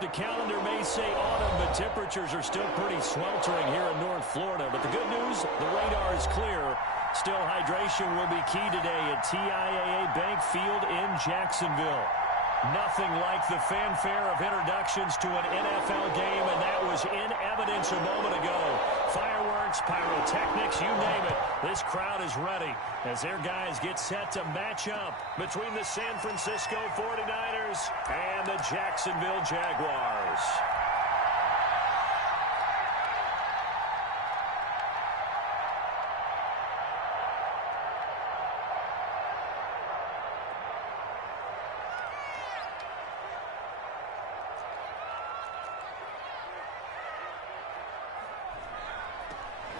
The calendar may say autumn, but temperatures are still pretty sweltering here in North Florida. But the good news, the radar is clear. Still, hydration will be key today at TIAA Bank Field in Jacksonville. Nothing like the fanfare of introductions to an NFL game, and that was in evidence a moment ago. Fireworks, pyrotechnics, you name it. This crowd is ready as their guys get set to match up between the San Francisco 49ers and the Jacksonville Jaguars.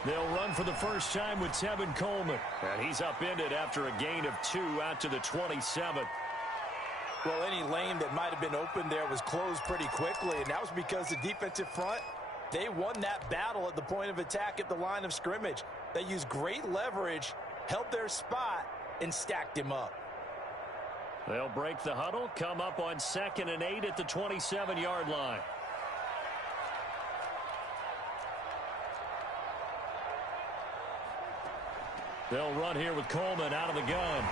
They'll run for the first time with Tevin Coleman. And he's upended after a gain of 2 out to the 27. Well, any lane that might have been open there was closed pretty quickly, and that was because the defensive front, they won that battle at the point of attack at the line of scrimmage. They used great leverage, held their spot, and stacked him up. They'll break the huddle, come up on 2nd and 8 at the 27-yard line. They'll run here with Coleman out of the gun.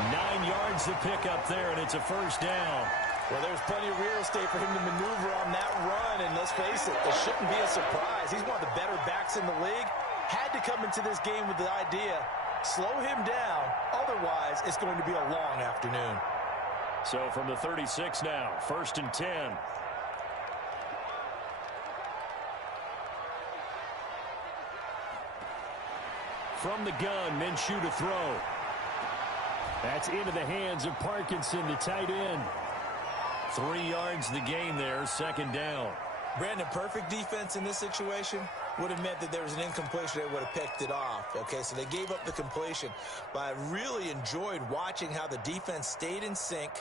9 yards to pick up there, and it's a first down. Well, there's plenty of real estate for him to maneuver on that run, and let's face it, it shouldn't be a surprise. He's one of the better backs in the league. Had to come into this game with the idea, slow him down, otherwise it's going to be a long afternoon. So from the 36 now, 1st and 10. From the gun, Minshew to throw. That's into the hands of Parkinson, the tight end. 3 yards the gain there, 2nd down. Brandon, perfect defense in this situation would have meant that there was an incompletion. They would have picked it off. Okay, so they gave up the completion. But I really enjoyed watching how the defense stayed in sync,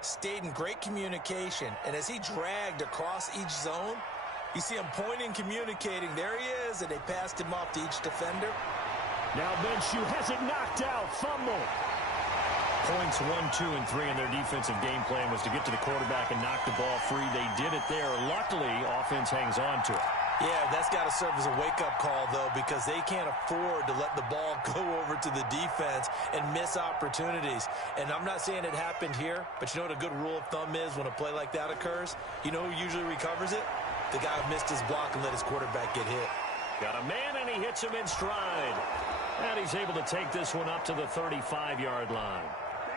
stayed in great communication. And as he dragged across each zone, you see him pointing, communicating. There he is, and they passed him off to each defender. Now Minshew has it knocked out. Fumble. Points 1, 2, and 3 in their defensive game plan was to get to the quarterback and knock the ball free. They did it there. Luckily, offense hangs on to it. Yeah, that's got to serve as a wake-up call, though, because they can't afford to let the ball go over to the defense and miss opportunities. And I'm not saying it happened here, but you know what a good rule of thumb is when a play like that occurs? You know who usually recovers it? The guy who missed his block and let his quarterback get hit. Got a man, and he hits him in stride. And he's able to take this one up to the 35-yard line.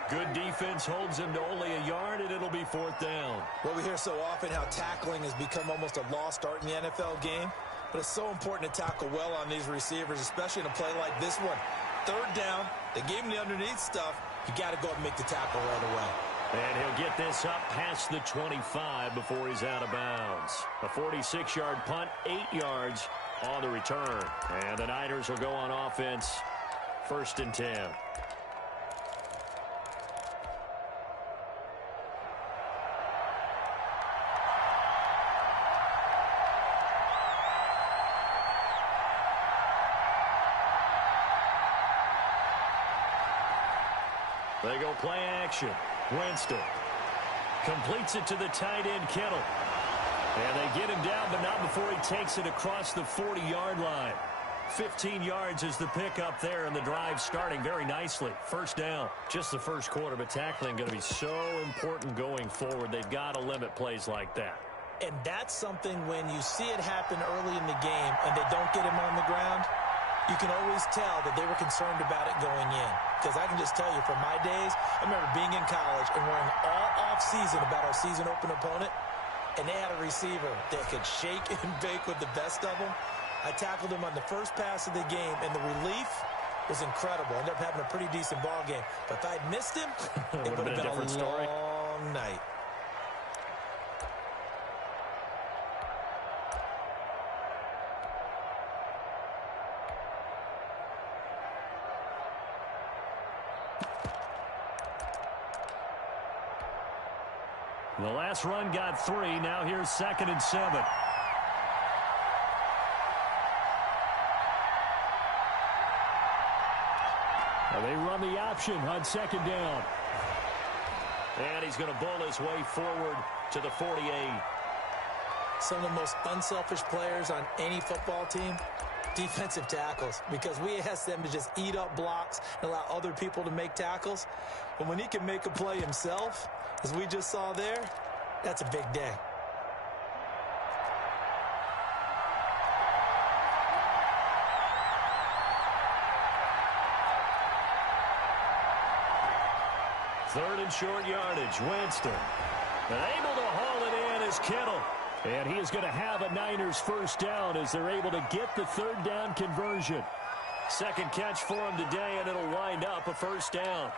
Good defense holds him to only a yard, and it'll be 4th down. Well, we hear so often how tackling has become almost a lost art in the NFL game, but it's so important to tackle well on these receivers, especially in a play like this one. 3rd down, they gave him the underneath stuff. You got to go up and make the tackle right away. And he'll get this up past the 25 before he's out of bounds. A 46-yard punt, 8 yards on the return. And the Niners will go on offense, 1st and 10. They go play action. Winston completes it to the tight end, Kittle. And they get him down, but not before he takes it across the 40-yard line. 15 yards is the pickup there, and the drive starting very nicely. 1st down. Just the first quarter, but tackling going to be so important going forward. They've got to limit plays like that. And that's something when you see it happen early in the game and they don't get him on the ground, you can always tell that they were concerned about it going in. Because I can just tell you from my days, I remember being in college and worrying all off-season about our season open opponent, and they had a receiver that could shake and bake with the best of them. I tackled him on the first pass of the game, and the relief was incredible. I ended up having a pretty decent ball game. But if I'd missed him, it would have been a different story. Long night. The last run got 3. Now here's 2nd and 7. They run the option on 2nd down. And he's going to bull his way forward to the 48. Some of the most unselfish players on any football team, defensive tackles, because we ask them to just eat up blocks and allow other people to make tackles. But when he can make a play himself, as we just saw there, that's a big day. Third and short yardage, Winston. And able to haul it in is Kittle. And he is going to have a Niners first down as they're able to get the third down conversion. Second catch for him today, and it'll wind up a first down.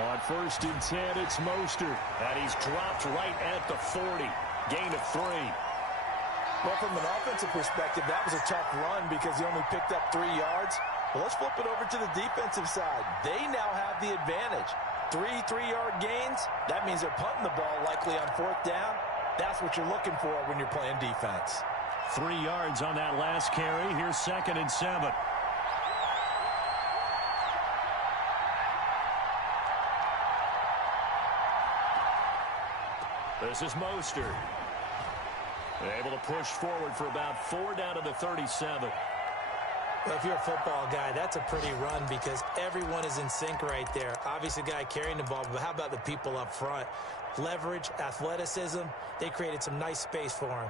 On first and 10, it's Mostert. And he's dropped right at the 40. Gain of 3. Well, from an offensive perspective, that was a tough run because he only picked up 3 yards. Well, let's flip it over to the defensive side. They now have the advantage. 3 3-yard gains, that means they're punting the ball likely on fourth down. That's what you're looking for when you're playing defense. 3 yards on that last carry. Here's 2nd and 7. This is Mostert. Able to push forward for about 4 down to the 37. Well, if you're a football guy, that's a pretty run because everyone is in sync right there. Obviously, the guy carrying the ball, but how about the people up front? Leverage, athleticism, they created some nice space for him.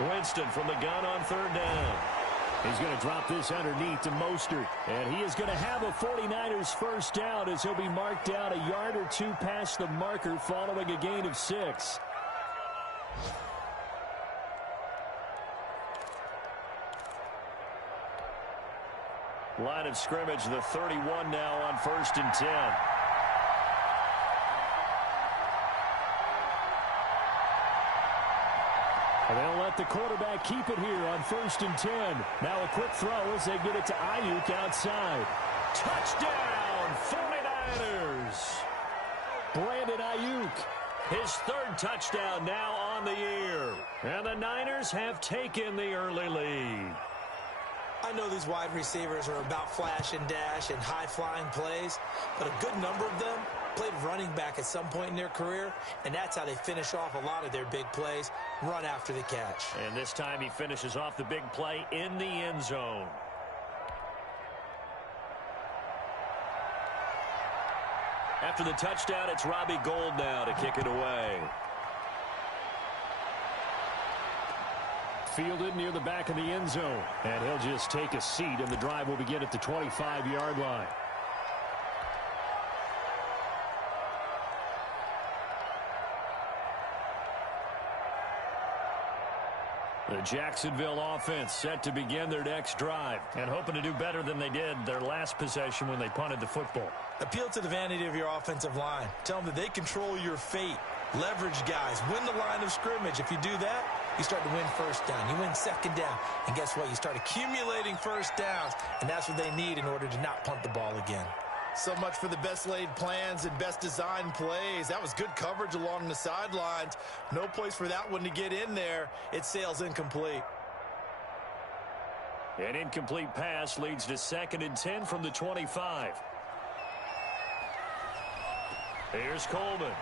Winston from the gun on third down. He's going to drop this underneath to Mostert. And he is going to have a 49ers first down as he'll be marked down a yard or 2 past the marker following a gain of 6. Line of scrimmage, the 31 now on first and 10. And they'll let the quarterback keep it here on first and 10. Now a quick throw as they get it to Ayuk outside. Touchdown, 49ers. Brandon Ayuk, his 3rd touchdown now on the year. And the Niners have taken the early lead. I know these wide receivers are about flash and dash and high-flying plays, but a good number of them played running back at some point in their career, and that's how they finish off a lot of their big plays, run after the catch. And this time he finishes off the big play in the end zone. After the touchdown, it's Robbie Gould now to kick it away. Fielded near the back of the end zone, and he'll just take a seat, and the drive will begin at the 25-yard line. The Jacksonville offense set to begin their next drive and hoping to do better than they did their last possession when they punted the football. Appeal to the vanity of your offensive line. Tell them that they control your fate. Leverage guys. Win the line of scrimmage. If you do that, you start to win first down. You win second down. And guess what? You start accumulating first downs. And that's what they need in order to not punt the ball again. So much for the best laid plans and best designed plays. That was good coverage along the sidelines. No place for that one to get in there. It sails incomplete. An incomplete pass leads to 2nd and 10 from the 25. Here's Coleman.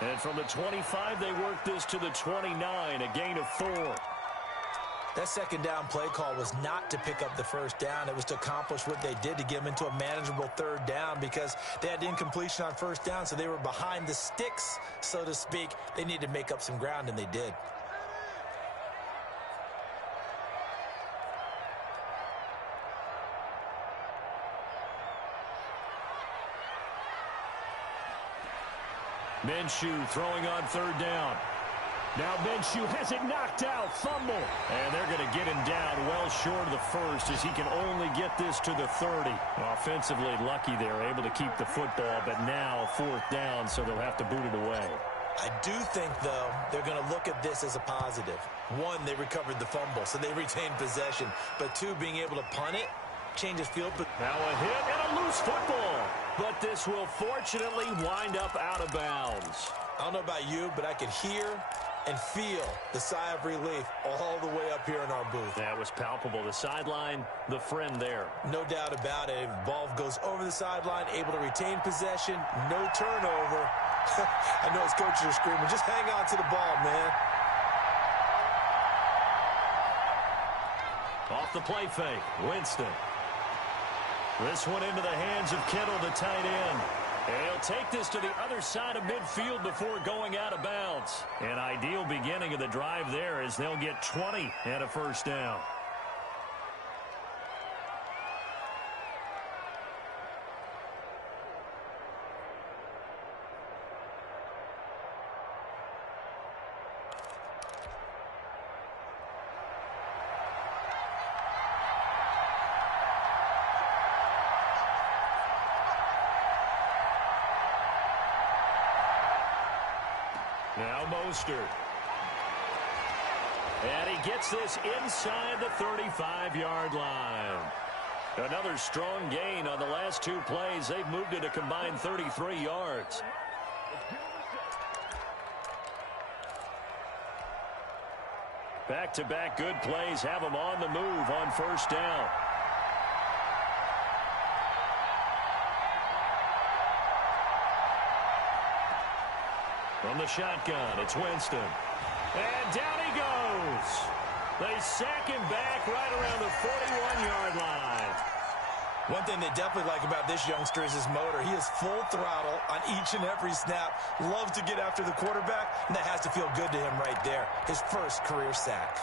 And from the 25, they work this to the 29, a gain of 4. That second down play call was not to pick up the first down. It was to accomplish what they did to get them into a manageable third down because they had incompletion on first down, so they were behind the sticks, so to speak. They needed to make up some ground, and they did. Minshew throwing on third down. Now Minshew has it knocked out. Fumble. And they're going to get him down well short of the first as he can only get this to the 30. Offensively lucky they're able to keep the football, but now 4th down, so they'll have to boot it away. I do think, though, they're going to look at this as a positive. One, they recovered the fumble, so they retained possession. But two, being able to punt it, changes field. But now a hit and a loose football. But this will fortunately wind up out of bounds. I don't know about you, but I could hear and feel the sigh of relief all the way up here in our booth. That was palpable. The sideline, the friend there. No doubt about it. Ball goes over the sideline, able to retain possession, no turnover. I know his coaches are screaming, just hang on to the ball, man. Off the play fake, Winston. This one into the hands of Kittle, the tight end. And he'll take this to the other side of midfield before going out of bounds. An ideal beginning of the drive there as they'll get 20 and a 1st down. Now Mostert. And he gets this inside the 35-yard line. Another strong gain on the last 2 plays. They've moved it a combined 33 yards. Back-to-back good plays have them on the move on 1st down. From the shotgun, it's Winston. And down he goes. They sack him back right around the 41-yard line. One thing they definitely like about this youngster is his motor. He is full throttle on each and every snap. Loves to get after the quarterback, and that has to feel good to him right there. His first career sack.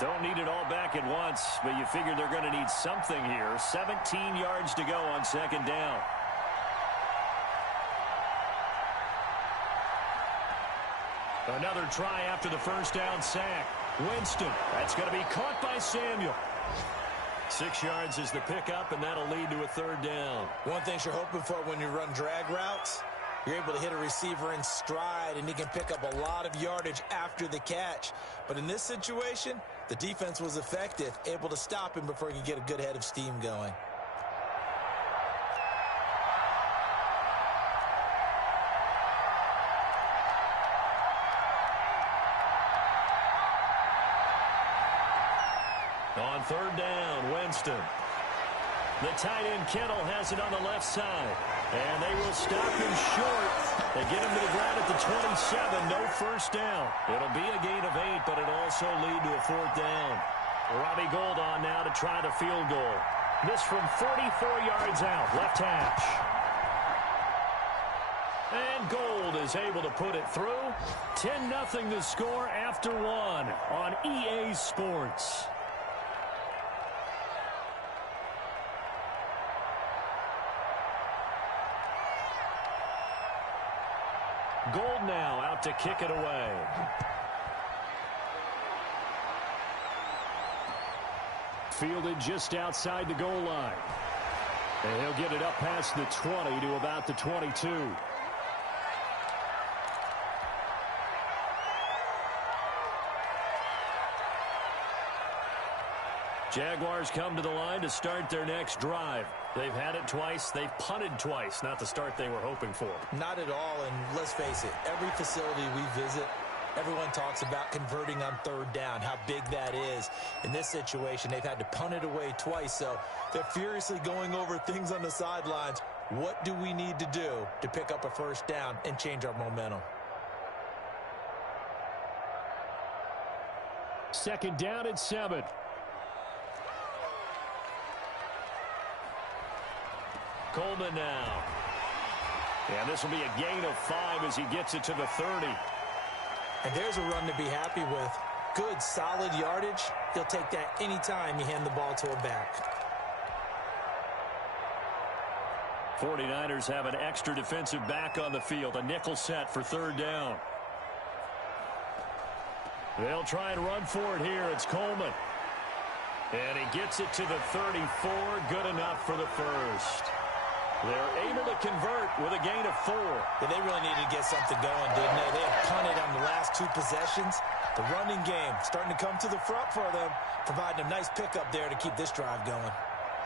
Don't need it all back at once, but you figure they're going to need something here. 17 yards to go on 2nd down. Another try after the 1st down sack. Winston. That's going to be caught by Samuel. 6 yards is the pickup, and that'll lead to a 3rd down. One thing you're hoping for when you run drag routes, you're able to hit a receiver in stride, and he can pick up a lot of yardage after the catch. But in this situation, the defense was effective, able to stop him before he could get a good head of steam going. On 3rd down, Winston. The tight end Kittle has it on the left side. And they will stop him short. They get him to the ground at the 27. No 1st down. It'll be a gain of 8, but it'll also lead to a 4th down. Robbie Gould on now to try the field goal. This from 44 yards out, left hash. And Gould is able to put it through. 10-0 the score after 1 on EA Sports. Gould now out to kick it away. Fielded just outside the goal line. And he'll get it up past the 20 to about the 22. Jaguars come to the line to start their next drive. They've had it twice. They've punted twice. Not the start they were hoping for. Not at all, and let's face it, every facility we visit, everyone talks about converting on 3rd down, how big that is. In this situation, they've had to punt it away twice, so they're furiously going over things on the sidelines. What do we need to do to pick up a 1st down and change our momentum? 2nd down at 7. Coleman now. And this will be a gain of 5 as he gets it to the 30. And there's a run to be happy with. Good, solid yardage. He'll take that anytime you hand the ball to a back. 49ers have an extra defensive back on the field. A nickel set for 3rd down. They'll try and run for it here. It's Coleman. And he gets it to the 34. Good enough for the first. They're able to convert with a gain of 4. Yeah, they really needed to get something going, didn't they? They had punted on the last 2 possessions. The running game starting to come to the front for them, providing a nice pickup there to keep this drive going.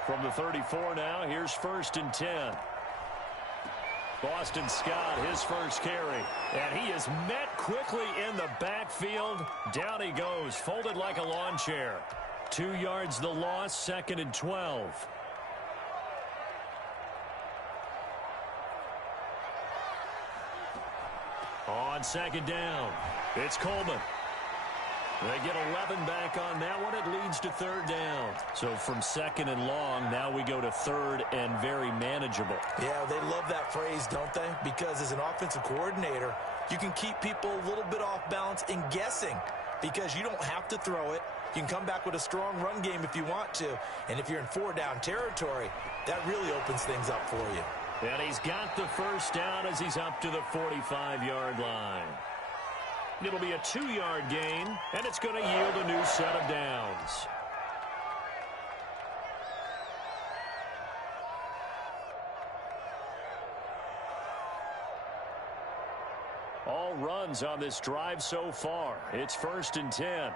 From the 34 now, here's 1st and 10. Boston Scott, his first carry. And he is met quickly in the backfield. Down he goes, folded like a lawn chair. 2 yards the loss, 2nd and 12. On 2nd down, it's Coleman. They get 11 back on that one. It leads to 3rd down. So from 2nd and long, now we go to 3rd and very manageable. Yeah, they love that phrase, don't they? Because as an offensive coordinator, you can keep people a little bit off balance and guessing because you don't have to throw it. You can come back with a strong run game if you want to. And if you're in 4-down territory, that really opens things up for you. And he's got the 1st down as he's up to the 45-yard line. It'll be a 2-yard gain, and it's going to yield a new set of downs. All runs on this drive so far. It's 1st and 10.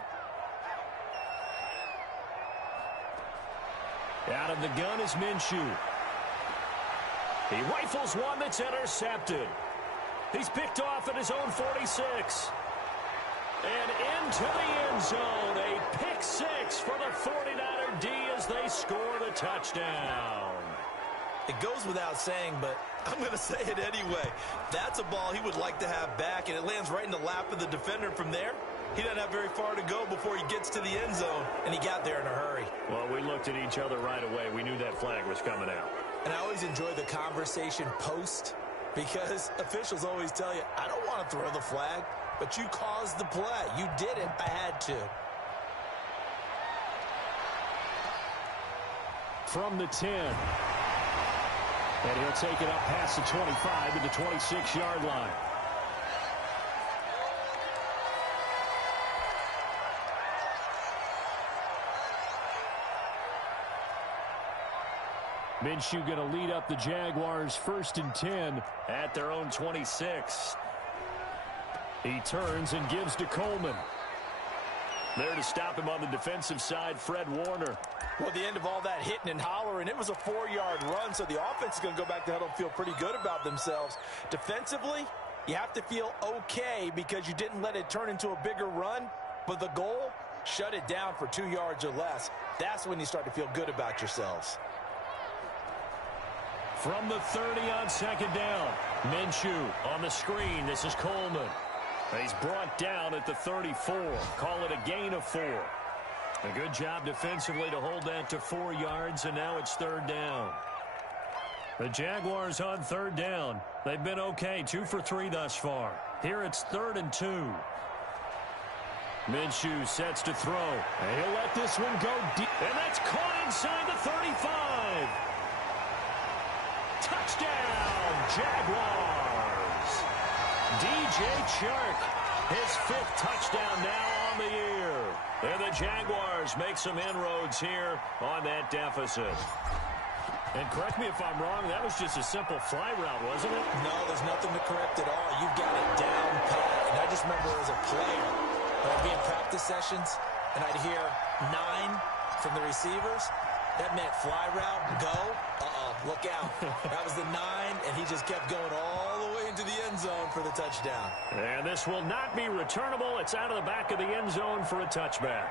Out of the gun is Minshew. He rifles one that's intercepted. He's picked off at his own 46. And into the end zone, a pick 6 for the 49er D as they score the touchdown. It goes without saying, but I'm going to say it anyway. That's a ball he would like to have back, and it lands right in the lap of the defender from there. He doesn't have very far to go before he gets to the end zone, and he got there in a hurry. Well, we looked at each other right away. We knew that flag was coming out. And I always enjoy the conversation post because officials always tell you, I don't want to throw the flag, but you caused the play. You did it. I had to. From the 10. And he'll take it up past the 25 to the 26-yard line. Minshew going to lead up the Jaguars 1st and 10 at their own 26. He turns and gives to Coleman. There to stop him on the defensive side, Fred Warner. Well, the end of all that hitting and hollering, it was a 4-yard run, so the offense is going to go back to huddle and feel pretty good about themselves. Defensively, you have to feel okay because you didn't let it turn into a bigger run, but the goal, shut it down for 2 yards or less. That's when you start to feel good about yourselves. From the 30 on 2nd down, Minshew on the screen. This is Coleman. He's brought down at the 34. Call it a gain of 4. A good job defensively to hold that to 4 yards, and now it's 3rd down. The Jaguars on 3rd down. They've been okay, 2 for 3 thus far. Here it's 3rd and 2. Minshew sets to throw. And he'll let this one go deep. And that's caught inside the 35. Touchdown, Jaguars. DJ Chark, his 5th touchdown now on the year. And the Jaguars make some inroads here on that deficit. And correct me if I'm wrong, that was just a simple fly route, wasn't it? No, there's nothing to correct at all. You've got it down pat. And I just remember as a player, when I'd be in practice sessions, and I'd hear 9 from the receivers. That meant fly route, go. Look out. That was the 9, and he just kept going all the way into the end zone for the touchdown. And this will not be returnable. It's out of the back of the end zone for a touchback.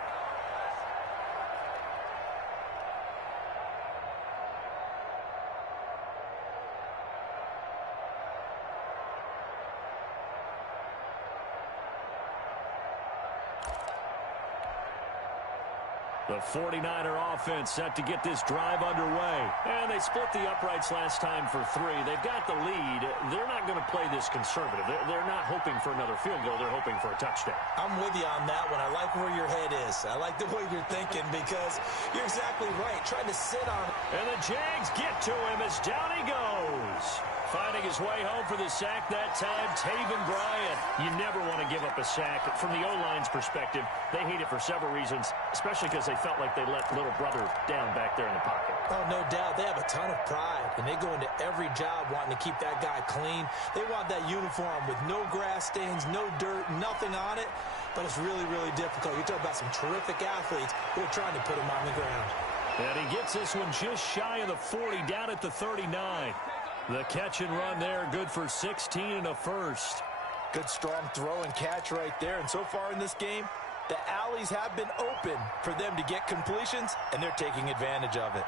The 49er offense set to get this drive underway. And they split the uprights last time for 3. They've got the lead. They're not going to play this conservative. They're not hoping for another field goal. They're hoping for a touchdown. I'm with you on that one. I like where your head is. I like the way you're thinking because you're exactly right. Trying to sit on it. And the Jags get to him as down he goes. Finding his way home for the sack that time, Taven Bryan. You never want to give up a sack. From the O-line's perspective, they hate it for several reasons, especially because they felt like they let little brother down back there in the pocket. Oh, no doubt. They have a ton of pride, and they go into every job wanting to keep that guy clean. They want that uniform with no grass stains, no dirt, nothing on it, but it's really, really difficult. You're talking about some terrific athletes who are trying to put him on the ground. And he gets this one just shy of the 40, down at the 39. The catch and run there, good for 16 and a first. Good strong throw and catch right there. And so far in this game, the alleys have been open for them to get completions, and they're taking advantage of it.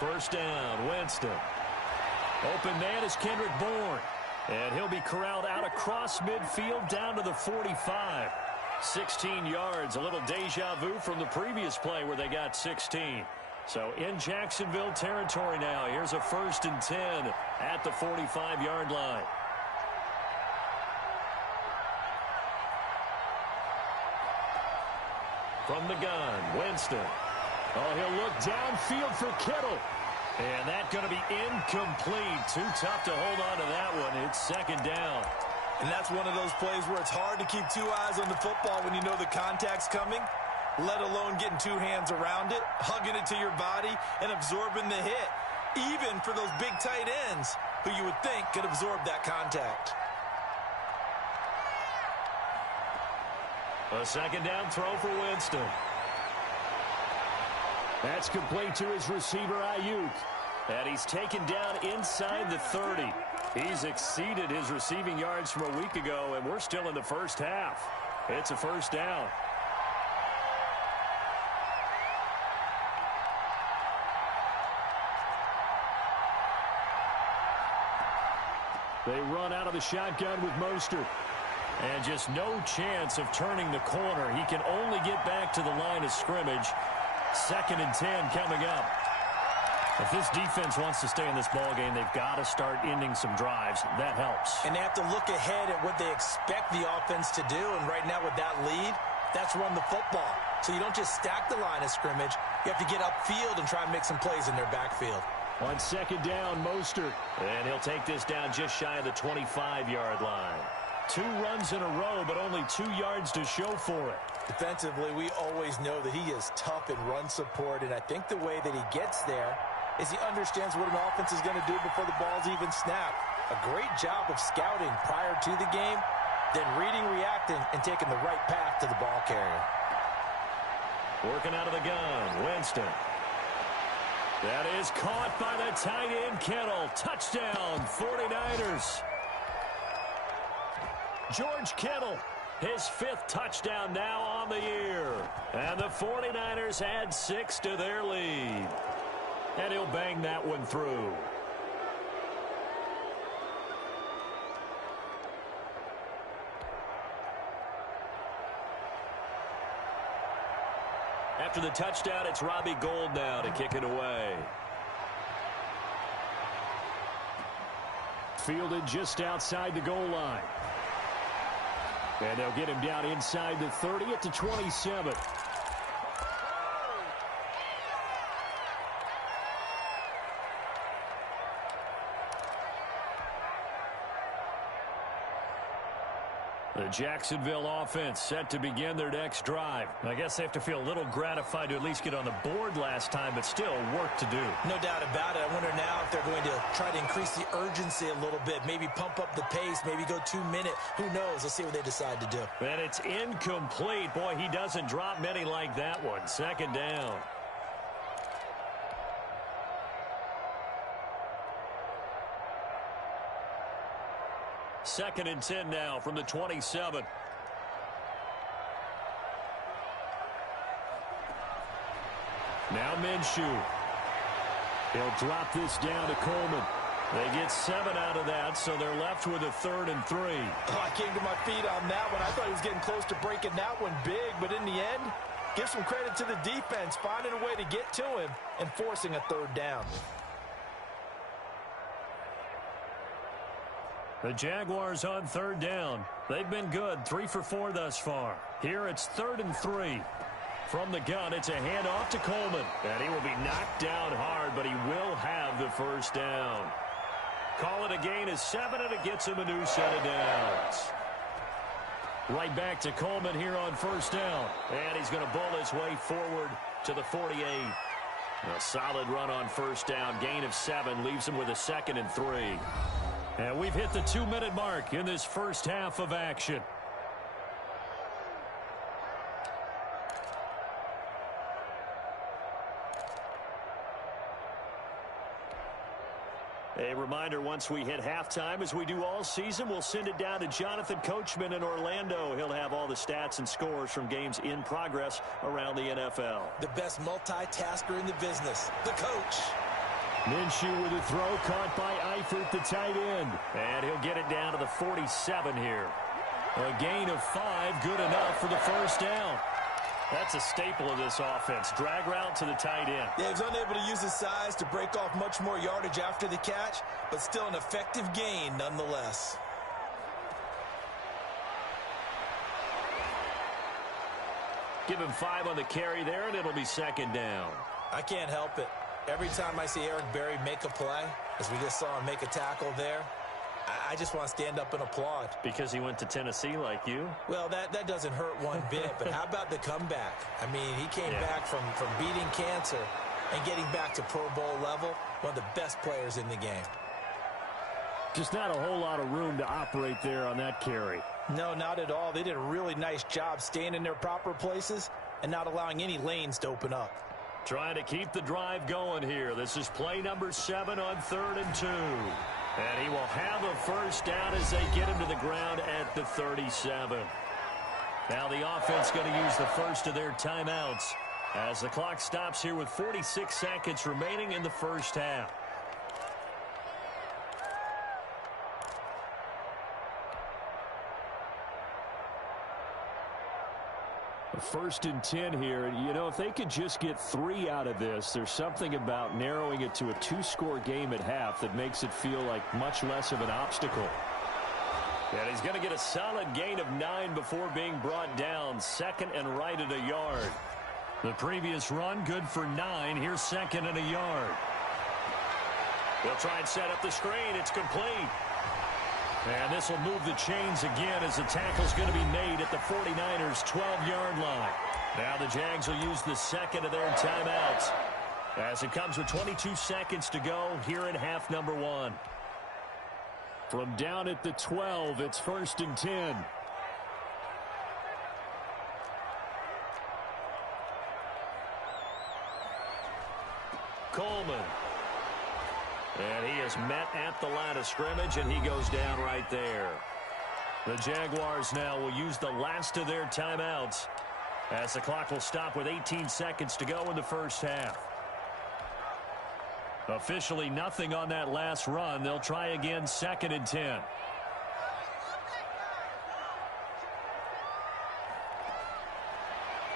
First down, Winston. Open man is Kendrick Bourne. And he'll be corralled out across midfield down to the 45. 16 yards, a little deja vu from the previous play where they got 16. So in Jacksonville territory now. Here's a 1st and 10 at the 45-yard line. From the gun, Winston. Oh, he'll look downfield for Kittle. And that's going to be incomplete. Too tough to hold on to that one. It's 2nd down. And that's one of those plays where it's hard to keep 2 eyes on the football when you know the contact's coming, let alone getting 2 hands around it, hugging it to your body, and absorbing the hit, even for those big tight ends who you would think could absorb that contact. A 2nd down throw for Winston. That's complete to his receiver, Ayuk. And he's taken down inside the 30. He's exceeded his receiving yards from a week ago, and we're still in the first half. It's a 1st down. They run out of the shotgun with Mostert. And just no chance of turning the corner. He can only get back to the line of scrimmage. 2nd and 10 coming up. If this defense wants to stay in this ballgame, they've got to start ending some drives. That helps. And they have to look ahead at what they expect the offense to do. And right now with that lead, that's run the football. So you don't just stack the line of scrimmage. You have to get upfield and try and make some plays in their backfield. On 2nd down, Mostert. And he'll take this down just shy of the 25-yard line. 2 runs in a row, but only 2 yards to show for it. Defensively, we always know that he is tough in run support, and I think the way that he gets there is he understands what an offense is going to do before the ball's even snapped. A great job of scouting prior to the game, then reading, reacting, and taking the right path to the ball carrier. Working out of the gun, Winston. That is caught by the tight end, Kittle. Touchdown, 49ers. George Kittle, his 5th touchdown now on the year. And the 49ers add 6 to their lead. And he'll bang that one through. After the touchdown, it's Robbie Gould now to kick it away. Fielded just outside the goal line. And they'll get him down inside the 30 at the 27. The Jacksonville offense set to begin their next drive. I guess they have to feel a little gratified to at least get on the board last time, but still work to do. No doubt about it. I wonder now if they're going to try to increase the urgency a little bit, maybe pump up the pace, maybe go 2-minute. Who knows? Let's see what they decide to do. And it's incomplete. Boy, he doesn't drop many like that one. 2nd down. Second and 10 now from the 27. Now Minshew. He'll drop this down to Coleman. They get 7 out of that, so they're left with a 3rd and 3. Oh, I came to my feet on that one. I thought he was getting close to breaking that one big, but in the end, give some credit to the defense, finding a way to get to him and forcing a 3rd down. The Jaguars on 3rd down. They've been good, 3 for 4 thus far. Here it's 3rd and 3. From the gun, it's a handoff to Coleman. And he will be knocked down hard, but he will have the first down. Call it a gain of 7, and it gets him a new set of downs. Right back to Coleman here on first down. And he's going to bull his way forward to the 48. A solid run on first down. Gain of 7 leaves him with a 2nd and 3. And we've hit the 2-minute mark in this first half of action. A reminder, once we hit halftime, as we do all season, we'll send it down to Jonathan Coachman in Orlando. He'll have all the stats and scores from games in progress around the NFL. The best multitasker in the business, the coach. Minshew with a throw caught by Eifert, the tight end. And he'll get it down to the 47 here. A gain of 5, good enough for the first down. That's a staple of this offense. Drag route to the tight end. Yeah, he was unable to use his size to break off much more yardage after the catch, but still an effective gain nonetheless. Give him 5 on the carry there, and it'll be 2nd down. I can't help it. Every time I see Eric Berry make a play, as we just saw him make a tackle there, I just want to stand up and applaud. Because he went to Tennessee like you? Well, that doesn't hurt one bit, but how about the comeback? I mean, he came back from beating cancer and getting back to Pro Bowl level, one of the best players in the game. Just not a whole lot of room to operate there on that carry. No, not at all. They did a really nice job staying in their proper places and not allowing any lanes to open up. Trying to keep the drive going here. This is play number 7 on 3rd and 2. And he will have a first down as they get him to the ground at the 37. Now the offense going to use the first of their timeouts as the clock stops here with 46 seconds remaining in the first half. First and 10 here. You know, if they could just get 3 out of this, there's something about narrowing it to a 2-score game at half that makes it feel like much less of an obstacle. And he's going to get a solid gain of 9 before being brought down. 2nd and right at a yard. The previous run good for 9. Here's 2nd and a yard. They'll try and set up the screen. It's complete. And this will move the chains again as the tackle's going to be made at the 49ers' 12-yard line. Now the Jags will use the 2nd of their timeouts as it comes with 22 seconds to go here in half number 1. From down at the 12, it's 1st and 10. Coleman. And he is met at the line of scrimmage, and he goes down right there. The Jaguars now will use the last of their timeouts as the clock will stop with 18 seconds to go in the first half. Officially nothing on that last run. They'll try again 2nd and 10.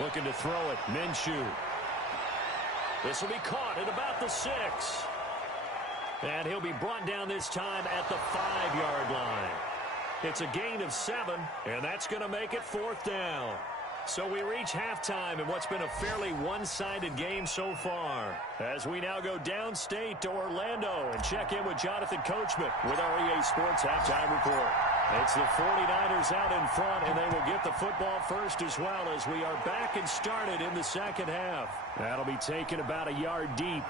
Looking to throw it. Minshew. This will be caught at about the 6. And he'll be brought down this time at the 5-yard line. It's a gain of 7, and that's going to make it 4th down. So we reach halftime in what's been a fairly one-sided game so far, as we now go downstate to Orlando and check in with Jonathan Coachman with our EA Sports Halftime Report. It's the 49ers out in front, and they will get the football first as well as we are back and started in the second half. That'll be taken about a yard deep.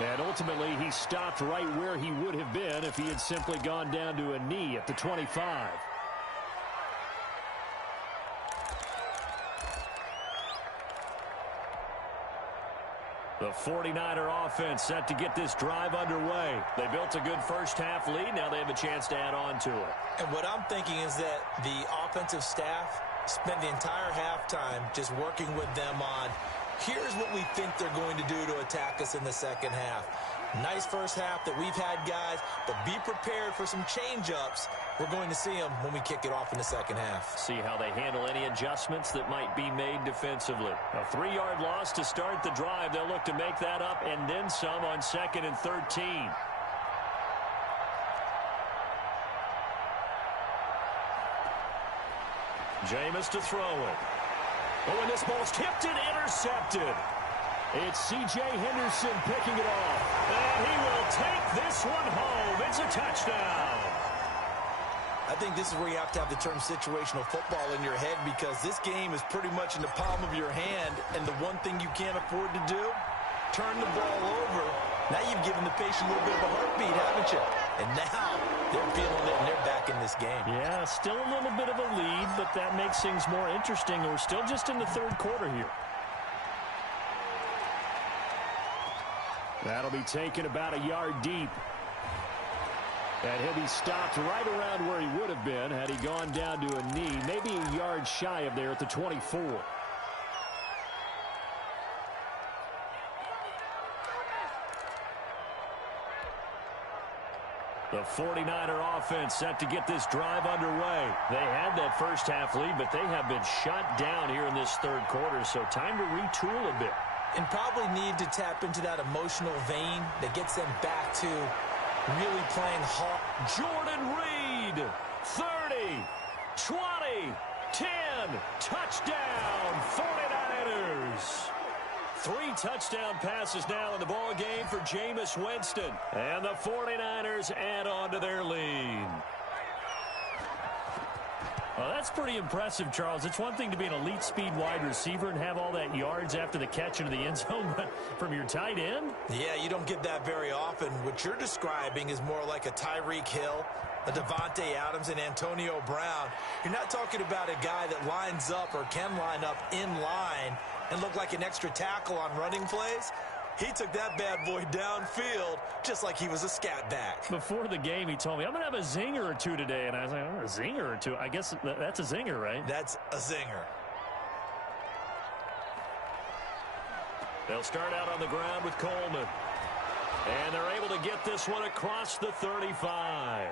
And ultimately, he stopped right where he would have been if he had simply gone down to a knee at the 25. The 49er offense set to get this drive underway. They built a good first half lead. Now they have a chance to add on to it. And what I'm thinking is that the offensive staff spent the entire halftime just working with them on, here's what we think they're going to do to attack us in the second half. Nice first half that we've had, guys, but be prepared for some change-ups. We're going to see them when we kick it off in the second half. See how they handle any adjustments that might be made defensively. A 3-yard loss to start the drive. They'll look to make that up and then some on 2nd and 13. Jameis to throw it. Oh, and this ball's tipped and intercepted. It's C.J. Henderson picking it off. And he will take this one home. It's a touchdown. I think this is where you have to have the term situational football in your head, because this game is pretty much in the palm of your hand, and the one thing you can't afford to do, turn the ball over. Now you've given the patient a little bit of a heartbeat, haven't you? And now they're feeling it, and they're back in this game. Yeah, still a little bit of a lead, but that makes things more interesting. We're still just in the third quarter here. That'll be taken about a yard deep. And he'll be stopped right around where he would have been had he gone down to a knee, maybe a yard shy of there at the 24. The 49er offense set to get this drive underway. They had that first half lead, but they have been shut down here in this third quarter, so time to retool a bit. And probably need to tap into that emotional vein that gets them back to really playing hard. Jordan Reed, 30, 20, 10, touchdown, 49ers. 3 touchdown passes now in the ball game for Jameis Winston. And the 49ers add on to their lead. Well, that's pretty impressive, Charles. It's one thing to be an elite speed wide receiver and have all that yards after the catch into the end zone, but from your tight end? Yeah, you don't get that very often. What you're describing is more like a Tyreek Hill, a Devontae Adams, and Antonio Brown. You're not talking about a guy that lines up or can line up in line and look like an extra tackle on running plays. He took that bad boy downfield just like he was a scat back. Before the game, he told me, I'm going to have a zinger or two today. And I was like, oh, a zinger or two? I guess that's a zinger, right? That's a zinger. They'll start out on the ground with Coleman. And they're able to get this one across the 35.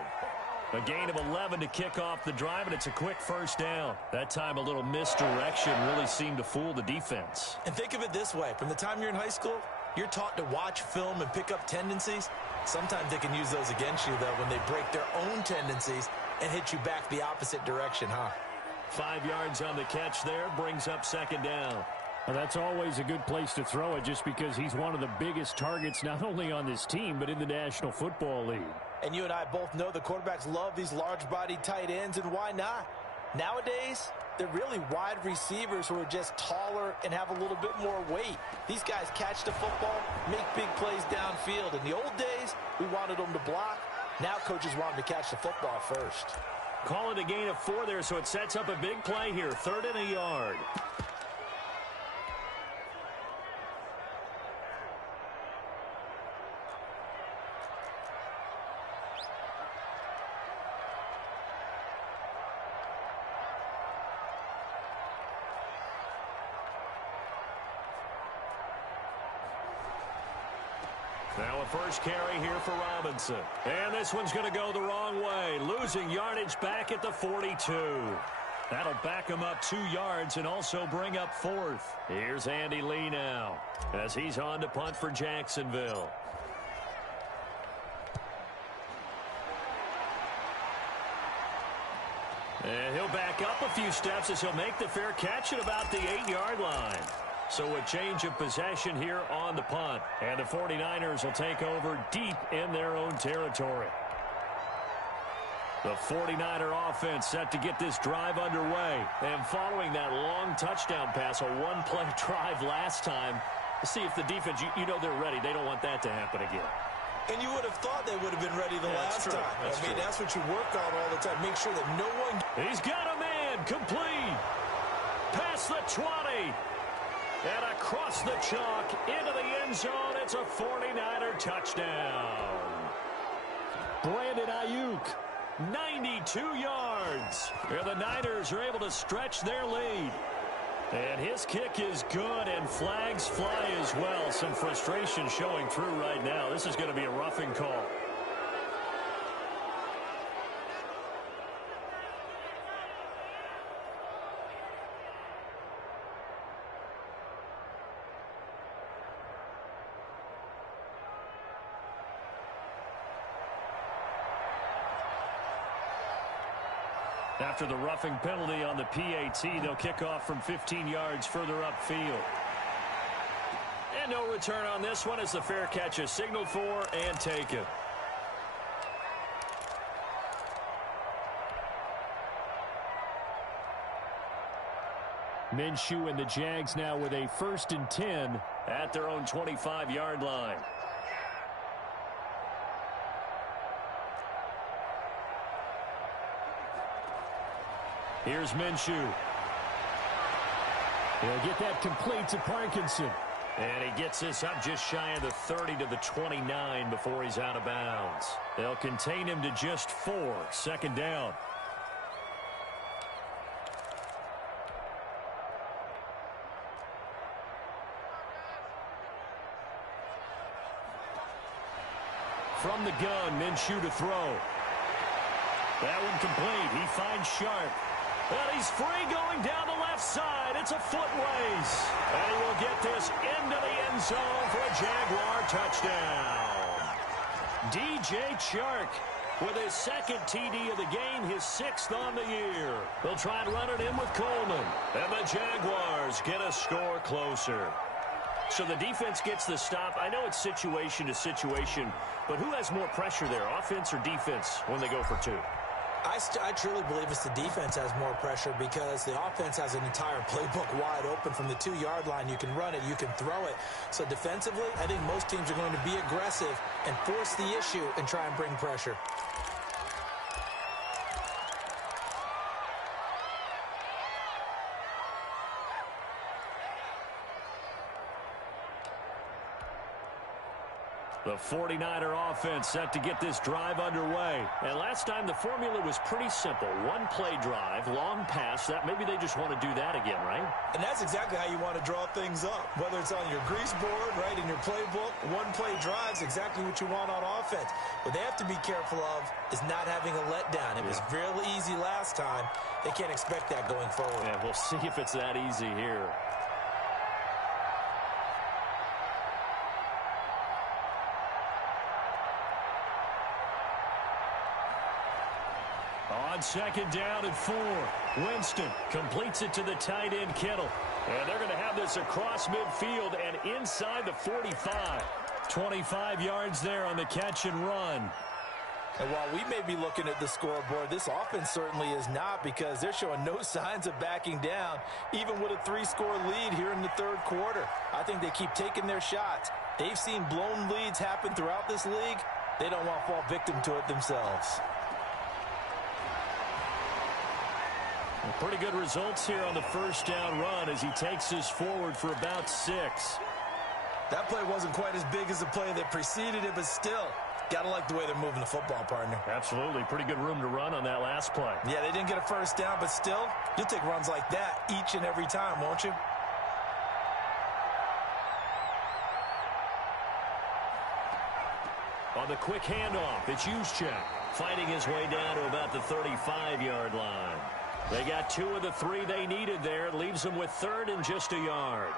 A gain of 11 to kick off the drive, and it's a quick first down. That time a little misdirection really seemed to fool the defense. And think of it this way. From the time you're in high school, you're taught to watch film and pick up tendencies. Sometimes they can use those against you, though, when they break their own tendencies and hit you back the opposite direction, huh? 5 yards on the catch there, brings up second down. Well, that's always a good place to throw it, just because he's one of the biggest targets not only on this team but in the National Football League. And you and I both know the quarterbacks love these large-bodied tight ends, and why not? Nowadays, they're really wide receivers who are just taller and have a little bit more weight. These guys catch the football, make big plays downfield. In the old days, we wanted them to block. Now coaches want them to catch the football first. Call it a gain of 4 there, so it sets up a big play here. 3rd and a yard. Now a first carry here for Robinson. And this one's going to go the wrong way. Losing yardage back at the 42. That'll back him up 2 yards and also bring up 4th. Here's Andy Lee now as he's on to punt for Jacksonville. And he'll back up a few steps as he'll make the fair catch at about the 8-yard line. So a change of possession here on the punt. And the 49ers will take over deep in their own territory. The 49er offense set to get this drive underway. And following that long touchdown pass, a one-play drive last time, to see if the defense, you know they're ready. They don't want that to happen again. And you would have thought they would have been ready the last time. That's what you work on all the time. Make sure that no one... He's got a man. Complete. Past the 20. And across the chalk into the end zone. It's a 49er touchdown. Brandon Ayuk, 92 yards. And the Niners are able to stretch their lead. And his kick is good, and flags fly as well. Some frustration showing through right now. This is going to be a roughing call. After the roughing penalty on the PAT, they'll kick off from 15 yards further upfield. And no return on this one as the fair catch is signaled for and taken. Minshew and the Jags now with a 1st and 10 at their own 25-yard line. Here's Minshew. He'll get that complete to Parkinson. And he gets this up just shy of the 30 to the 29 before he's out of bounds. They'll contain him to just 4. 2nd down. From the gun, Minshew to throw. That one complete. He finds Sharp. And he's free going down the left side. It's a foot race. And he will get this into the end zone for a Jaguar touchdown. DJ Chark with his 2nd TD of the game, his 6th on the year. They'll try and run it in with Coleman. And the Jaguars get a score closer. So the defense gets the stop. I know it's situation to situation, but who has more pressure there, offense or defense, when they go for 2? I truly believe it's the defense has more pressure because the offense has an entire playbook wide open from the 2-yard line. You can run it, you can throw it. So defensively, I think most teams are going to be aggressive and force the issue and try and bring pressure. The 49er offense set to get this drive underway. And last time the formula was pretty simple. 1-play drive, long pass. That maybe they just want to do that again, right? And that's exactly how you want to draw things up. Whether it's on your grease board, right, in your playbook, 1-play drive's exactly what you want on offense. What they have to be careful of is not having a letdown. It was real easy last time. They can't expect that going forward. Yeah, we'll see if it's that easy here. On 2nd down and 4, Winston completes it to the tight end Kittle. And they're going to have this across midfield and inside the 45. 25 yards there on the catch and run. And while we may be looking at the scoreboard, this offense certainly is not because they're showing no signs of backing down, even with a 3-score lead here in the 3rd quarter. I think they keep taking their shots. They've seen blown leads happen throughout this league. They don't want to fall victim to it themselves. Pretty good results here on the 1st down run as he takes us forward for about 6. That play wasn't quite as big as the play that preceded it, but still, got to like the way they're moving the football, partner. Absolutely. Pretty good room to run on that last play. Yeah, they didn't get a 1st down, but still, you'll take runs like that each and every time, won't you? On the quick handoff, it's Juszczyk fighting his way down to about the 35-yard line. They got 2 of the 3 they needed there. It leaves them with 3rd and just a yard.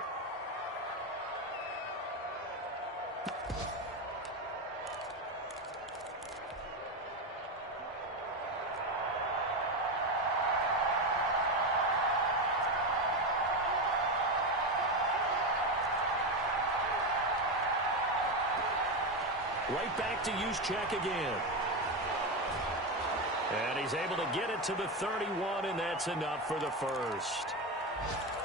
Right back to Juszczyk again. And he's able to get it to the 31, and that's enough for the 1st.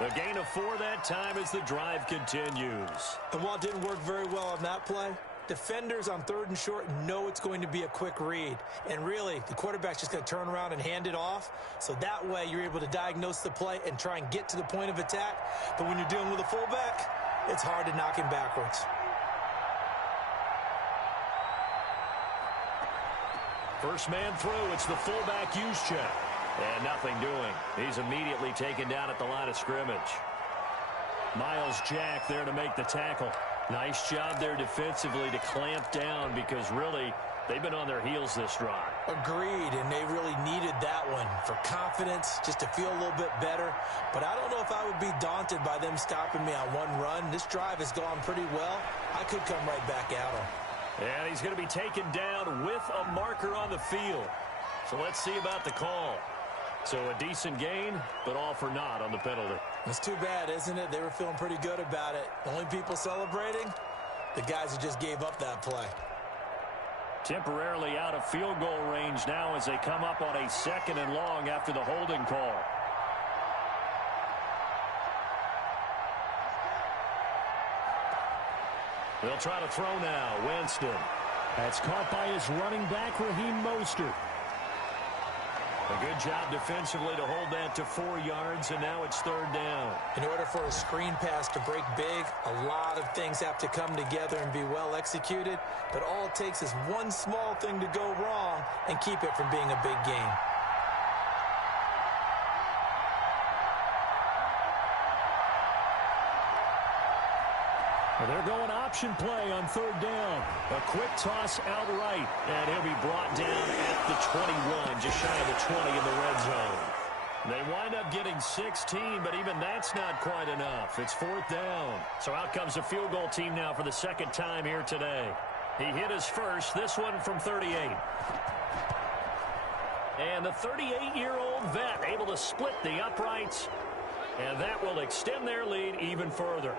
A gain of 4 that time as the drive continues. And while it didn't work very well on that play, defenders on 3rd and short know it's going to be a quick read. And really, the quarterback's just going to turn around and hand it off. So that way, you're able to diagnose the play and try and get to the point of attack. But when you're dealing with a fullback, it's hard to knock him backwards. First man through, it's the fullback Juszczyk. And nothing doing. He's immediately taken down at the line of scrimmage. Miles Jack there to make the tackle. Nice job there defensively to clamp down because really they've been on their heels this drive. Agreed, and they really needed that one for confidence, just to feel a little bit better. But I don't know if I would be daunted by them stopping me on one run. This drive has gone pretty well. I could come right back at him. And he's going to be taken down with a marker on the field. So let's see about the call. So a decent gain, but all for naught on the penalty. It's too bad, isn't it? They were feeling pretty good about it. The only people celebrating, the guys who just gave up that play. Temporarily out of field goal range now as they come up on a 2nd and long after the holding call. They'll try to throw now. Winston. That's caught by his running back, Raheem Mostert. A good job defensively to hold that to 4 yards, and now it's 3rd down. In order for a screen pass to break big, a lot of things have to come together and be well executed, but all it takes is one small thing to go wrong and keep it from being a big game. Well, they're going option play on 3rd down. A quick toss outright, and he'll be brought down at the 21, just shy of the 20 in the red zone. They wind up getting 16, but even that's not quite enough. It's 4th down. So out comes the field goal team now for the 2nd time here today. He hit his first, this one from 38. And the 38-year-old vet able to split the uprights, and that will extend their lead even further.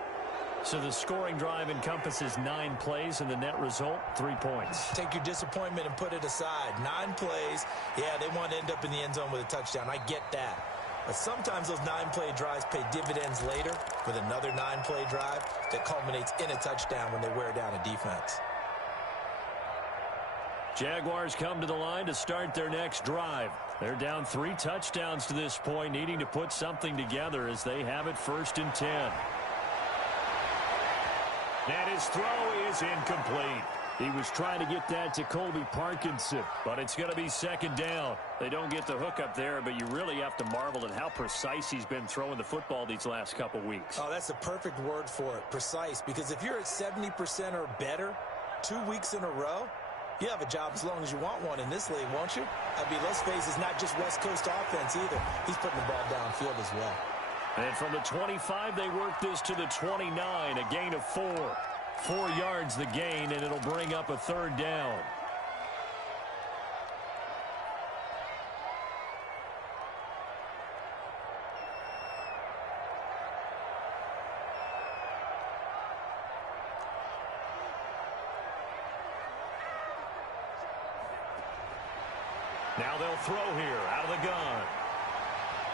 So the scoring drive encompasses 9 plays, and the net result, 3 points. Take your disappointment and put it aside. 9 plays. Yeah, they want to end up in the end zone with a touchdown. I get that. But sometimes those 9-play drives pay dividends later with another 9-play drive that culminates in a touchdown when they wear down a defense. Jaguars come to the line to start their next drive. They're down 3 touchdowns to this point, needing to put something together as they have it 1st and 10. And his throw is incomplete. He was trying to get that to Colby Parkinson. But it's going to be 2nd down. They don't get the hook up there, but you really have to marvel at how precise he's been throwing the football these last couple weeks. Oh, that's the perfect word for it, precise. Because if you're at 70% or better 2 weeks in a row, you have a job as long as you want one in this league, won't you? I mean, let's face it, it's not just West Coast offense either. He's putting the ball downfield as well. And from the 25, they work this to the 29, a gain of 4. 4 yards the gain, and it'll bring up a 3rd down. Now they'll throw here out of the gun.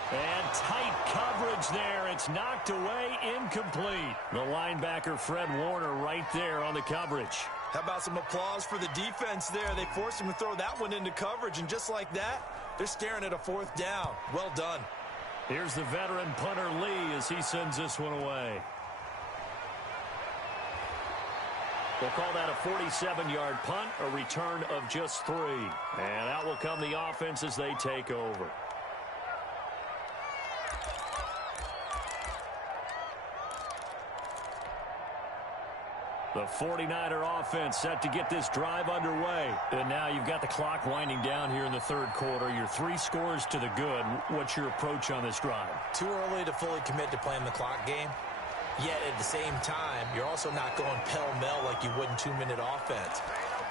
And tight coverage there. It's knocked away, incomplete. The linebacker, Fred Warner, right there on the coverage. How about some applause for the defense there? They forced him to throw that one into coverage, and just like that, they're staring at a 4th down. Well done. Here's the veteran punter, Lee, as he sends this one away. We'll call that a 47-yard punt, a return of just 3. And out will come the offense as they take over. The 49er offense set to get this drive underway. And now you've got the clock winding down here in the 3rd quarter. Your 3 scores to the good. What's your approach on this drive? Too early to fully commit to playing the clock game. Yet at the same time, you're also not going pell-mell like you would in 2-minute offense.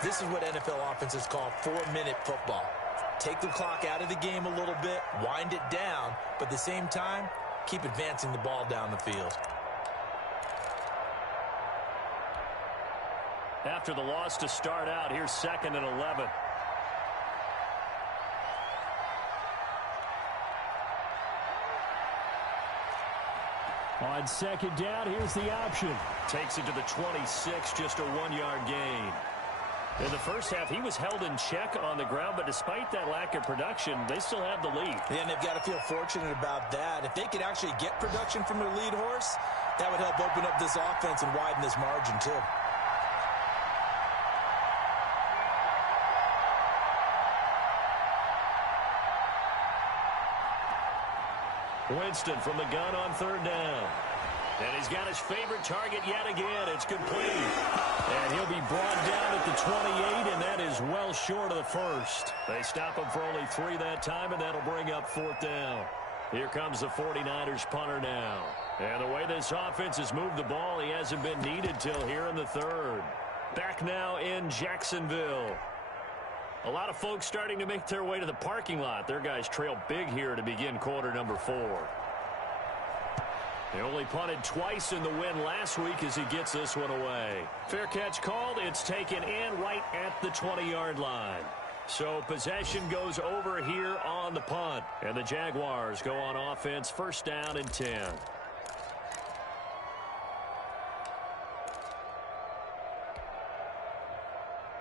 This is what NFL offenses call 4-minute football. Take the clock out of the game a little bit, wind it down, but at the same time, keep advancing the ball down the field. After the loss to start out, here's 2nd and 11. On 2nd down, here's the option. Takes it to the 26, just a 1-yard gain. In the first half, he was held in check on the ground, but despite that lack of production, they still have the lead. And they've got to feel fortunate about that. If they could actually get production from their lead horse, that would help open up this offense and widen this margin too. Winston from the gun on 3rd down. And he's got his favorite target yet again. It's complete. And he'll be brought down at the 28, and that is well short of the first. They stop him for only 3 that time, and that'll bring up 4th down. Here comes the 49ers punter now. And the way this offense has moved the ball, he hasn't been needed till here in the 3rd. Back now in Jacksonville. A lot of folks starting to make their way to the parking lot. Their guys trail big here to begin quarter number 4. They only punted twice in the win last week as he gets this one away. Fair catch called. It's taken in right at the 20-yard line. So possession goes over here on the punt. And the Jaguars go on offense, first down and 10.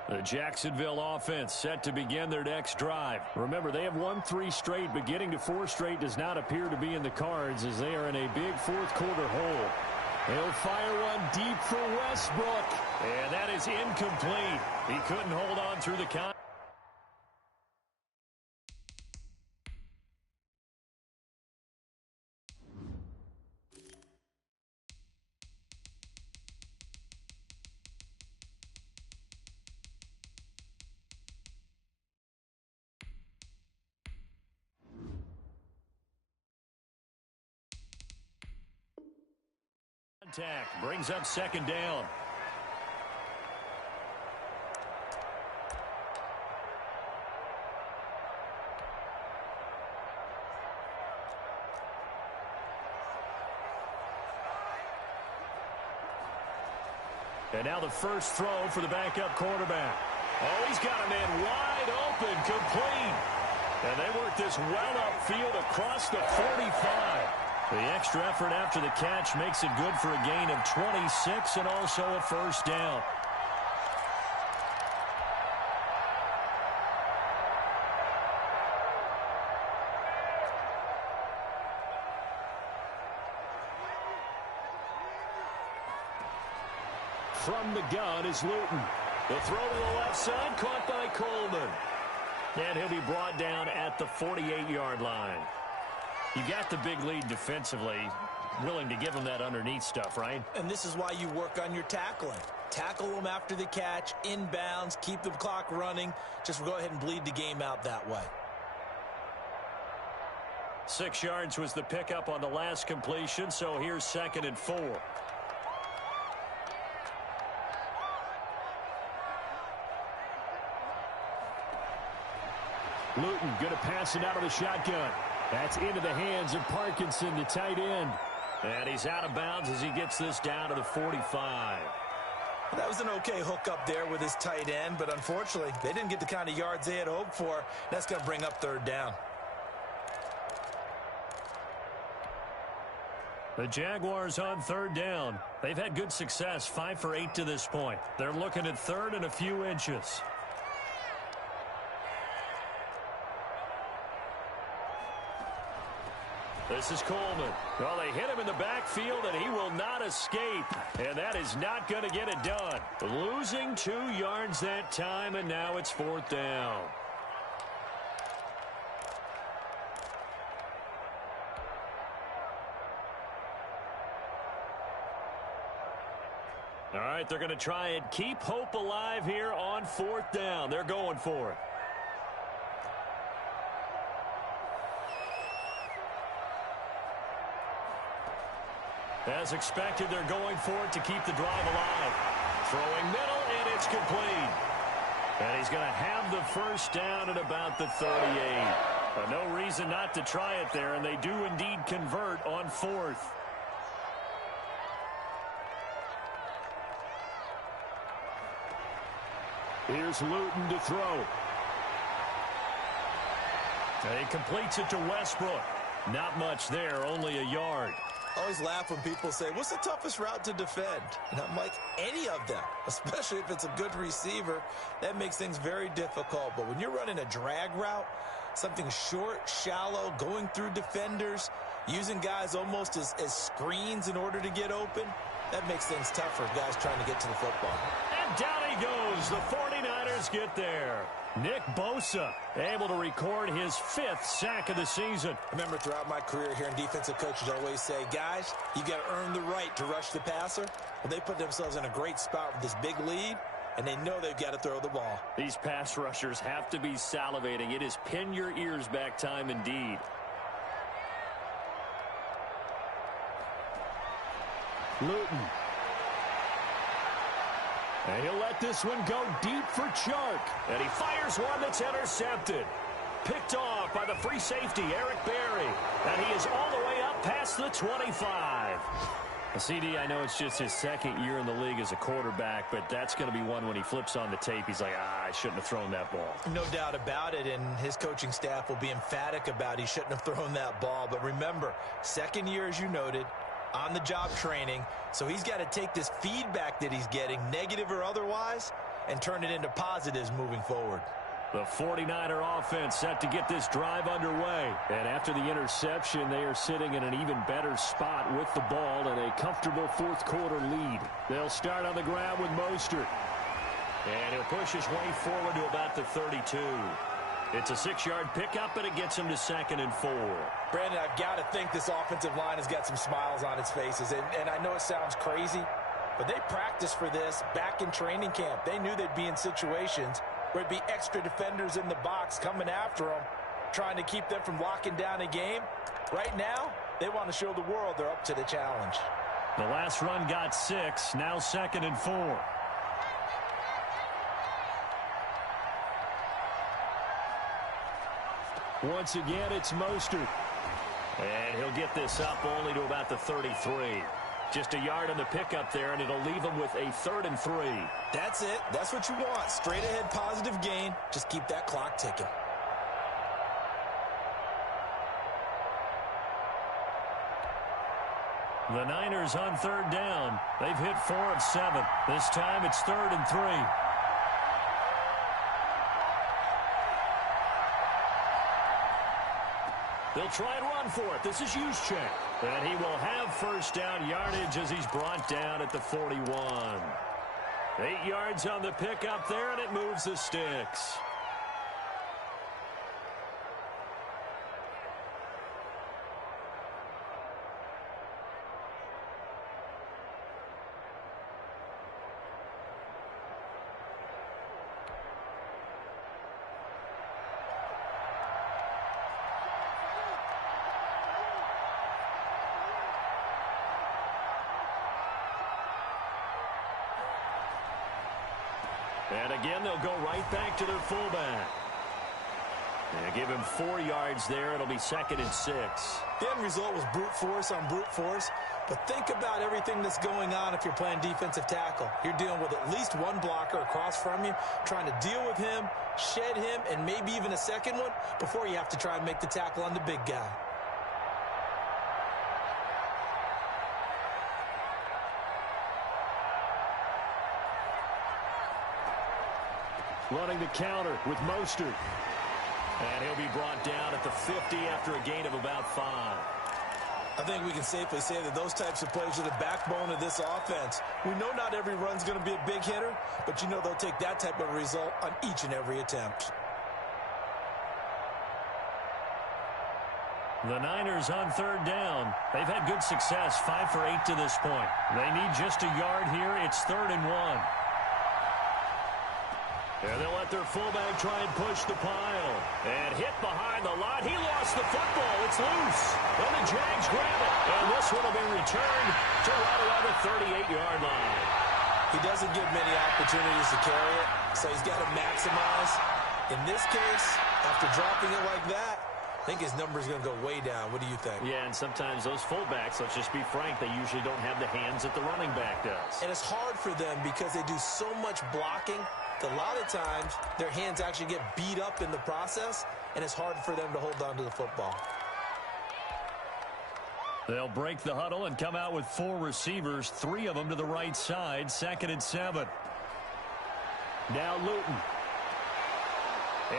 The Jacksonville offense set to begin their next drive. Remember, they have won 3 straight, but getting to 4 straight does not appear to be in the cards as they are in a big fourth-quarter hole. He'll fire one deep for Westbrook, and that is incomplete. He couldn't hold on through the count. Brings up second down. And now the first throw for the backup quarterback. Oh, he's got a man wide open, complete. And they work this well upfield across the 45. The extra effort after the catch makes it good for a gain of 26 and also a first down. From the gun is Luton. The throw to the left side, caught by Coleman. And he'll be brought down at the 48-yard line. You got the big lead defensively, willing to give them that underneath stuff, right? And this is why you work on your tackling. Tackle them after the catch, inbounds, keep the clock running. Just go ahead and bleed the game out that way. 6 yards was the pickup on the last completion, so here's 2nd and 4. Luton going to pass it out of the shotgun. That's into the hands of Parkinson, the tight end. And he's out of bounds as he gets this down to the 45. That was an okay hook up there with his tight end, but unfortunately, they didn't get the kind of yards they had hoped for. That's going to bring up 3rd down. The Jaguars on 3rd down. They've had good success, 5 for 8 to this point. They're looking at 3rd and a few inches. This is Coleman. Well, they hit him in the backfield, and he will not escape. And that is not going to get it done. Losing 2 yards that time, and now it's 4th down. All right, they're going to try and keep hope alive here on 4th down. They're going for it. As expected, they're going for it to keep the drive alive. Throwing middle, and it's complete. And he's going to have the first down at about the 38. No reason not to try it there, and they do indeed convert on 4th. Here's Luton to throw. And he completes it to Westbrook. Not much there, only a yard. I always laugh when people say, what's the toughest route to defend? And I'm like, any of them, especially if it's a good receiver. That makes things very difficult. But when you're running a drag route, something short, shallow, going through defenders, using guys almost as screens in order to get open, that makes things tough for guys trying to get to the football. And down he goes. The 49ers get there. Nick Bosa able to record his 5th sack of the season. Remember, throughout my career here in defensive coaches, I always say, guys, you got to earn the right to rush the passer. Well, they put themselves in a great spot with this big lead, and they know they've got to throw the ball. These pass rushers have to be salivating. It is pin your ears back time indeed. Luton. And he'll let this one go deep for Chark. And he fires one that's intercepted. Picked off by the free safety, Eric Berry. And he is all the way up past the 25. CD, I know it's just his second year in the league as a quarterback, but that's going to be one when he flips on the tape. He's like, I shouldn't have thrown that ball. No doubt about it, and his coaching staff will be emphatic about he shouldn't have thrown that ball. But remember, second year, as you noted, on-the-job training, so he's got to take this feedback that he's getting, negative or otherwise, and turn it into positives moving forward. The 49er offense set to get this drive underway. And after the interception, they are sitting in an even better spot with the ball and a comfortable fourth quarter lead. They'll start on the ground with Mostert. And he'll push his way forward to about the 32. It's a 6-yard pickup, and it gets him to 2nd and 4. Brandon, I've got to think this offensive line has got some smiles on its faces. And I know it sounds crazy, but they practiced for this back in training camp. They knew they'd be in situations where it'd be extra defenders in the box coming after them, trying to keep them from locking down a game. Right now, they want to show the world they're up to the challenge. The last run got 6, now 2nd and 4. Once again, it's Mostert. And he'll get this up only to about the 33. Just a yard on the pickup there, and it'll leave him with a 3rd and 3. That's it. That's what you want. Straight ahead positive gain. Just keep that clock ticking. The Niners on 3rd down. They've hit 4 of 7. This time it's 3rd and 3. They'll try and run for it. This is Juszczyk. And he will have first down yardage as he's brought down at the 41. 8 yards on the pickup there, and it moves the sticks. And again, they'll go right back to their fullback. And give him 4 yards there. It'll be 2nd and 6. The end result was brute force on brute force. But think about everything that's going on if you're playing defensive tackle. You're dealing with at least one blocker across from you, trying to deal with him, shed him, and maybe even a second one before you have to try and make the tackle on the big guy. Running the counter with Mostert. And he'll be brought down at the 50 after a gain of about 5. I think we can safely say that those types of plays are the backbone of this offense. We know not every run's going to be a big hitter, but you know they'll take that type of result on each and every attempt. The Niners on 3rd down. They've had good success, 5 for 8 to this point. They need just a yard here. It's 3rd and 1. And they'll let their fullback try and push the pile. And hit behind the line. He lost the football. It's loose. And the Jags grab it. And this one will be returned to right around the 38-yard line. He doesn't get many opportunities to carry it, so he's got to maximize. In this case, after dropping it like that, I think his number's going to go way down. What do you think? Yeah, and sometimes those fullbacks, let's just be frank, they usually don't have the hands that the running back does. And it's hard for them because they do so much blocking. A lot of times, their hands actually get beat up in the process, and it's hard for them to hold on to the football. They'll break the huddle and come out with 4 receivers, 3 of them to the right side, 2nd and 7. Now Luton.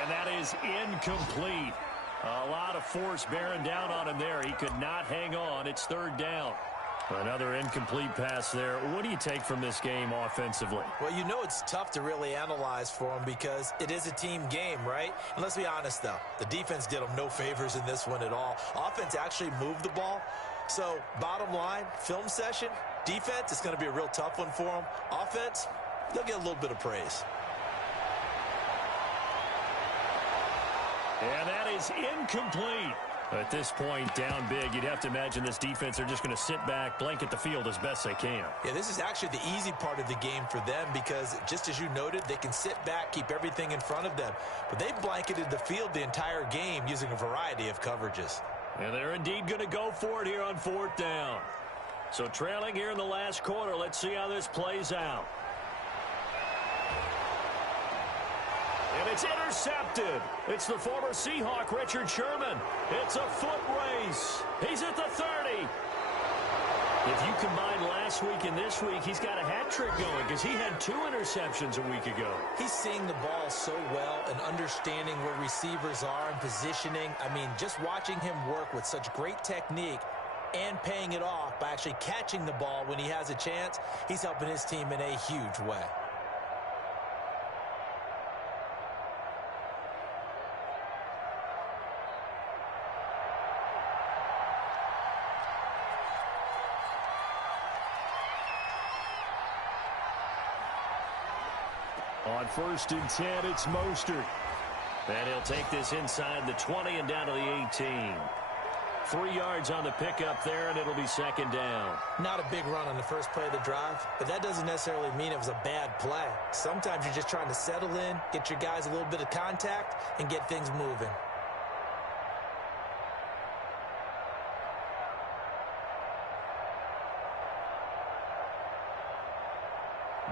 And that is incomplete. A lot of force bearing down on him there. He could not hang on. It's 3rd down. Another incomplete pass there. What do you take from this game offensively? Well, you know it's tough to really analyze for them because it is a team game, right? And let's be honest, though. The defense did them no favors in this one at all. Offense actually moved the ball. So, bottom line, film session, defense, it's going to be a real tough one for them. Offense, they'll get a little bit of praise. And that is incomplete. At this point, down big, you'd have to imagine this defense are just going to sit back, blanket the field as best they can. Yeah, this is actually the easy part of the game for them because, just as you noted, they can sit back, keep everything in front of them. But they've blanketed the field the entire game using a variety of coverages. And they're indeed going to go for it here on 4th down. So trailing here in the last quarter, let's see how this plays out. And it's intercepted. It's the former Seahawk, Richard Sherman. It's a foot race. He's at the 30. If you combine last week and this week, he's got a hat trick going because he had 2 interceptions a week ago. He's seeing the ball so well and understanding where receivers are and positioning. I mean, just watching him work with such great technique and paying it off by actually catching the ball when he has a chance, he's helping his team in a huge way. On 1st and 10, it's Mostert. And he'll take this inside the 20 and down to the 18. 3 yards on the pickup there, and it'll be 2nd down. Not a big run on the first play of the drive, but that doesn't necessarily mean it was a bad play. Sometimes you're just trying to settle in, get your guys a little bit of contact, and get things moving.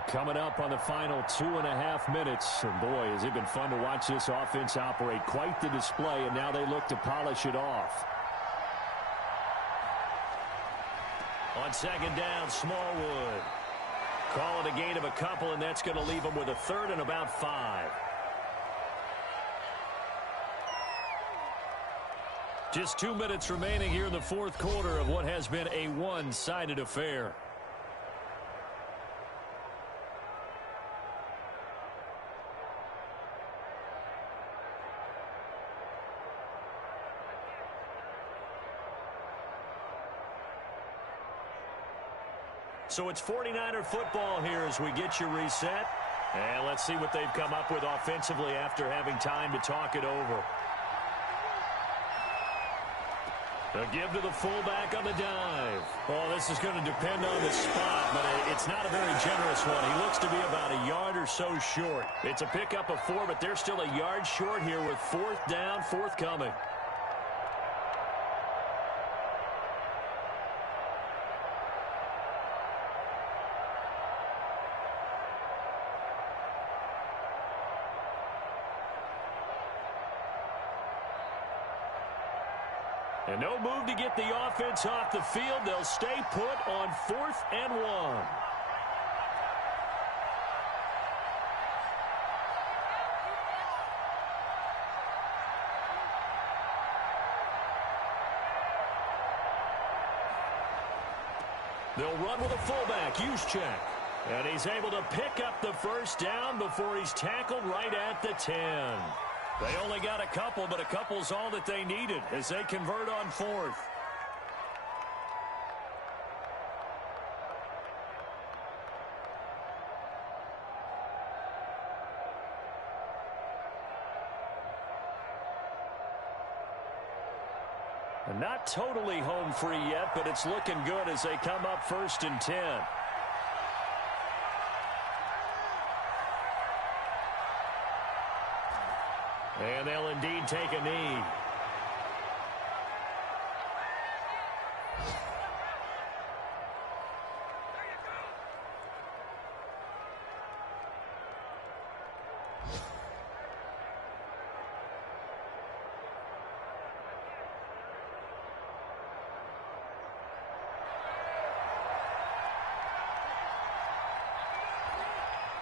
Coming up on the final 2.5 minutes. And boy, has it been fun to watch this offense operate. Quite the display, and now they look to polish it off. On 2nd down, Smallwood. Call it a gain of a couple, and that's going to leave them with a 3rd and about 5. Just 2 minutes remaining here in the 4th quarter of what has been a one-sided affair. So it's 49er football here as we get you reset. And let's see what they've come up with offensively after having time to talk it over. A give to the fullback on the dive. Oh, this is going to depend on the spot, but it's not a very generous one. He looks to be about a yard or so short. It's a pickup of 4, but they're still a yard short here with 4th down, 4th coming. And no move to get the offense off the field. They'll stay put on 4th and 1. They'll run with a fullback, Juszczyk. And he's able to pick up the 1st down before he's tackled right at the 10. They only got a couple, but a couple's all that they needed as they convert on 4th. And not totally home free yet, but it's looking good as they come up 1st and 10. And they'll indeed take a knee.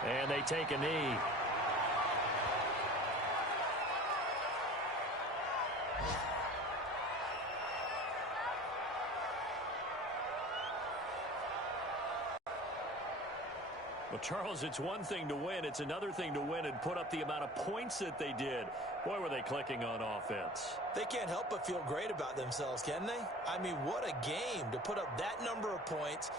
And they take a knee. Well, Charles, it's one thing to win. It's another thing to win and put up the amount of points that they did. Boy, were they clicking on offense. They can't help but feel great about themselves, can they? I mean, what a game to put up that number of points